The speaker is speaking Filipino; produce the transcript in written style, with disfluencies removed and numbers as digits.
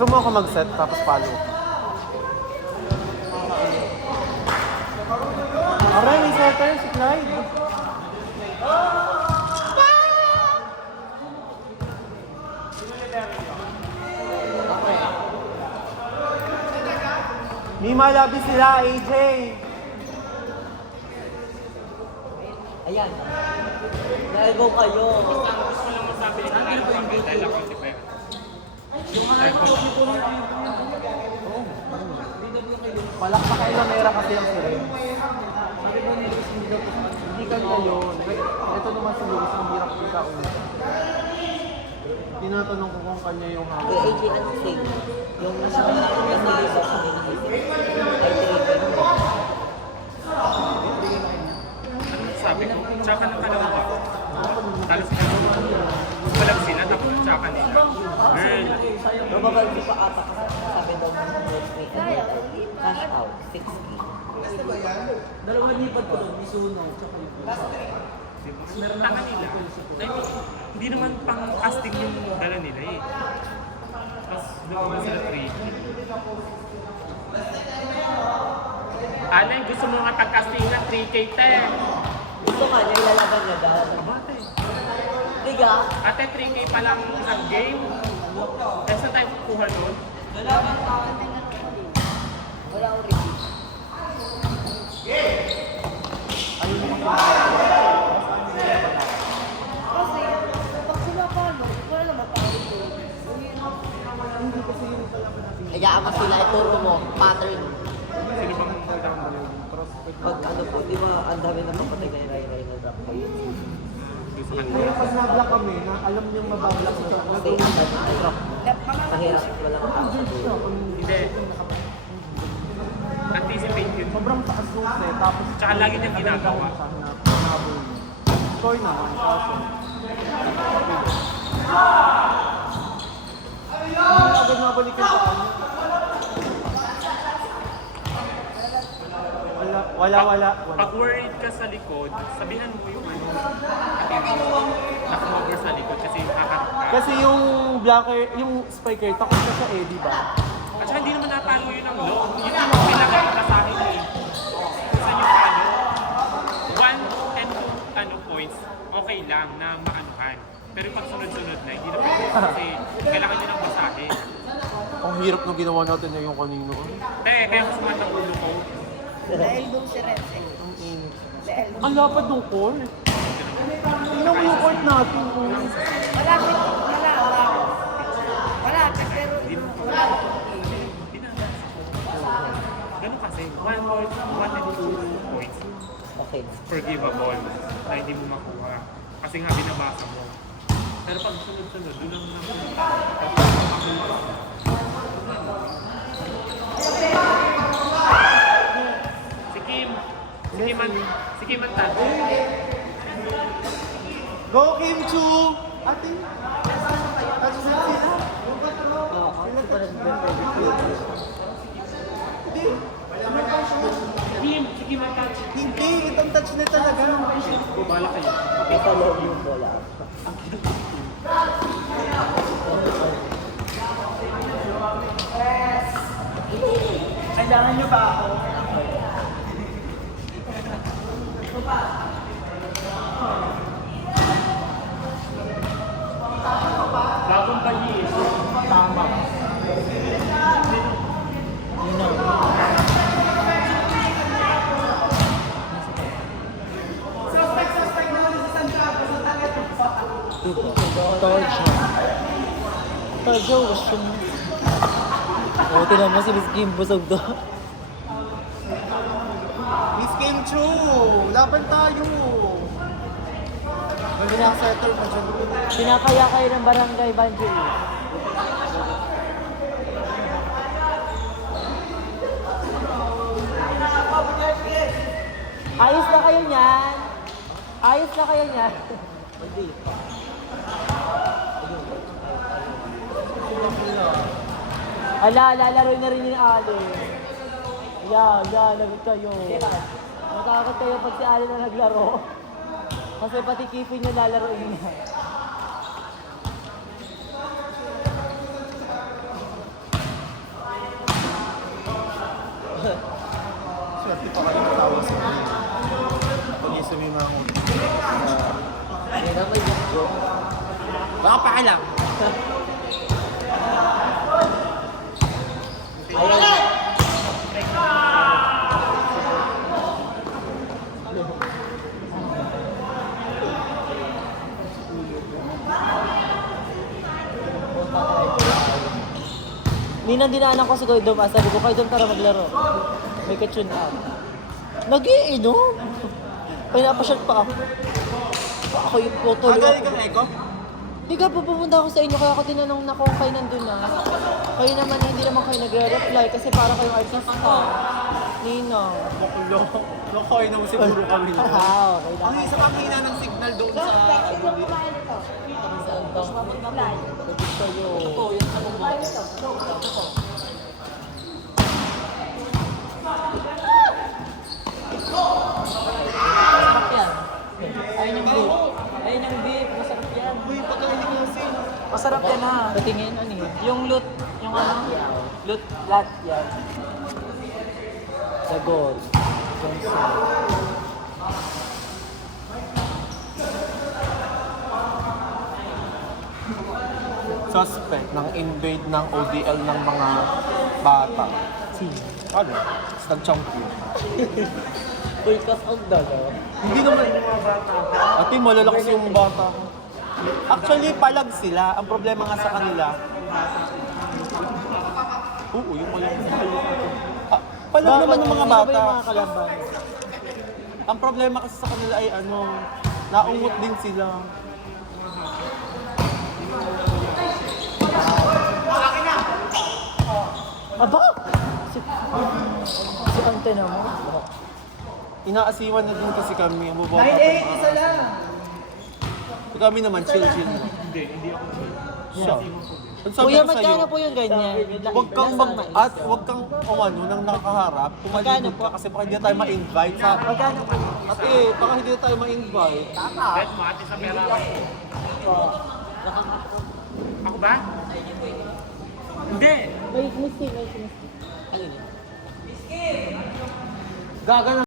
Gusto mo ako mag-set tapos follow? Aray, may setter si Clyde. May malabi sila, AJ. Ayan. Naigo kayo. Gusto lang masabi ni Kyle ko yung dahil ako si Pep. Palakpak kayo na mayroon kasi yung siren. Sabi ko ni Luis, hindi kanya yun. Ito naman si Luis, ang hirap kita ulit. Tinatanong ko kung kanya yung Kay hawak. AJ ano sing? Yung nasa nilibak sa iniisip. Ay, Sabi ko, tsaka ng kalawa. Talas ka lang. Walang sila, tapos tsaka nila. Girl, Mababal ko pa ata kasi sabi daw ng next week. Cash out, 6K. Dalawang lipat ko doon, Misuno, tsaka yung taka nila. I mean, hindi naman pang casting yung dala nila eh. Tapos doon sila 3. Alay, gusto mo nga pag-casting na 3K te. Gusto nga niya ilalaban niya dahil. Abate. Diga? Ate, 3K pa lang isang game. Kaya saan tayo kukuha nun? Wala akong repeat. Kasi, pag sila palo, wala naman tayo ito. Hayaan mo sila, ituro mo, pattern. Sino bang Pag ano po, di ba, ang dami na papatay na yung Ray na drop kayo. gusto ka Kaya pag nablock kami, na alam niyang mabablock na siya. Kasi, drop. Mahirap wala kang tao sa dulo. Hindi. Anticipate yun. Sobrang taas nung set, tapos Tsaka lagi niyang ginagawa. Hinabol niya. Score naman, kaso. Hindi agad mabalikin sa kanya. Wala. Pag worried ka sa likod, sabihan mo yung ano. Naka-over sa likod kasi kakaroon ka. Kasi yung blocker, yung spiker, takot na siya eh, di ba? At saka hindi naman natalo yun ang low. Yun ang kailangan yung basahin eh. Saan yung ano? 1 and 2 ano, points, okay lang na maanuhan. Pero pag sunod-sunod na, hindi na pwede kasi kailangan nyo nang basahin. Ang hirap nung ginawa natin na yung kanino. Kaya kusumat ang ulo ko. Dahil doon si Red. Ang init. Dahil doon. Ang lapad ng court. Tingnan mo yung court natin. Oh. Malapit, wala. Malapit, pero wala. Hindi na. Ganun kasi, 1 and 2 points Okay. forgivable na hindi mo makuha. Kasi nga binabasa mo. Pero pag sunod-sunod, doon lang naman. Si Kim ang tato. Go Kim Chu! Ate! Touch na sila. Si Kim ang tato. Hindi, itong touch na talaga. Bala kayo. Ito loob yung bola. Kailangan nyo ba ako? Bagong bayi. Tama. Torjo, gusto mo. O, tinan mo si Miss Kim, busog to. Miss Kim Chu! Laban tayo! Magaling setter pa dyan. Pinakaya kayo ng barangay Evangeline. Ayos na kayo niyan. Ayos na kayo niyan. Ala, lalaro na rin yung Ali. Lagot kayo. Matakot kayo pag si Ali na naglaro. Kasi pati Kifi niya lalaroin niya. Baka pakilang. Ninang dinaanan ko si Koydom, sabi ko, Koydom tara maglaro. May ka-tune up. Nag-iinom. Pinapasyat pa ako. Ako yung tutuloy Magaling ako. kang Eko? Hindi ka po pumunta ako sa inyo, kaya ako tinanong na kung kayo nandun na. Kayo naman, hindi naman kayo nagre-reply kasi para kayong artista. Ninang. Nakoy naman siguro kami. Ah, okay lang. Ang isa pang hina ng signal doon sa... Ito kumain ito. Gusto yun. Ito, yung sa bumba. Masarap yan. Ayun ang beef. Ayun ang beef. Masarap yan. Uy, pagkain ko yung sin. Masarap yan ha. Patingin, ano yun? Yung lut. Yung ano? Lut. Lat. Yan. Sagol. Johnson. Suspect ng invade ng ODL ng mga bata. Sino? Ano? Tapos nag-chunky. Uy, kas ang daga. Hindi naman yung mga bata. Ate, malalakas yung bata ko. Actually, palag sila. Ang problema nga sa kanila. Oo, yung palag. Palag naman ng mga bata. Yung mga kalaban? Ang problema kasi sa kanila ay ano, naungot din sila. Aba! Si Ante naman. Inaasiwan na din kasi kami. Buboto isa lang. Kami naman, chill. Hindi ako chill. Siya. Ang sabi Kuya, ko sa'yo, magkano po yung ganyan? Huwag kang at huwag kang umano nang nakaharap. Magkano Tumalikod po? ka kasi baka hindi na tayo ma-invite sa... Magkano po? Ate, baka hindi na tayo ma-invite. Bet mo ate sa pera. Ako ba? Hindi. May misty, may misty. Gaga